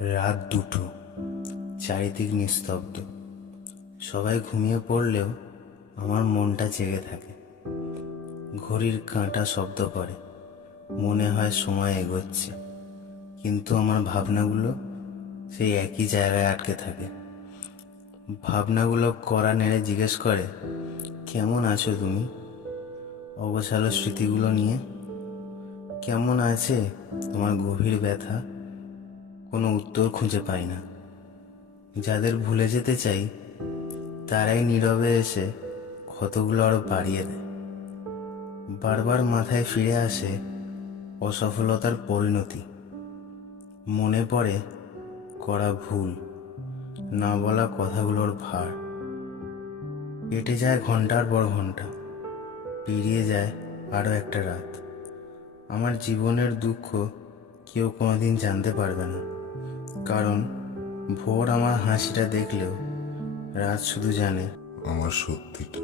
রাত 2টো, চারিদিক নিস্তব্ধ। সবাই ঘুমিয়ে পড়লেও আমার মনটা জেগে থাকে। ঘড়ির কাঁটা শব্দ করে, মনে হয় সময় এগোচ্ছে, কিন্তু আমার ভাবনাগুলো সেই একই জায়গায় আটকে থাকে। ভাবনাগুলো কড়া নেড়ে জিজ্ঞেস করে, কেমন আছো তুমি? অগোছালো স্মৃতিগুলো নিয়ে কেমন আছে তোমার গভীর ব্যথা? কোনো উত্তর খুঁজে পাই না। যাদের ভুলে যেতে চাই তারাই নীরবে এসে ক্ষতগুলো আরো বাড়িয়ে দেয়। বারবার মাথায় ফিরে আসে অসফলতার পরিণতি। মনে পড়ে করা ভুল, না বলা কথাগুলোর ভার। কেটে যায় ঘন্টার পর ঘন্টা, পেরিয়ে যায় আরো একটা রাত। আমার জীবনের দুঃখ কেউ কোনোদিন জানতে পারবে না, কারণ ভোর আমার হাসিটা দেখলেও রাত শুধু জানে আমার সত্যিটা।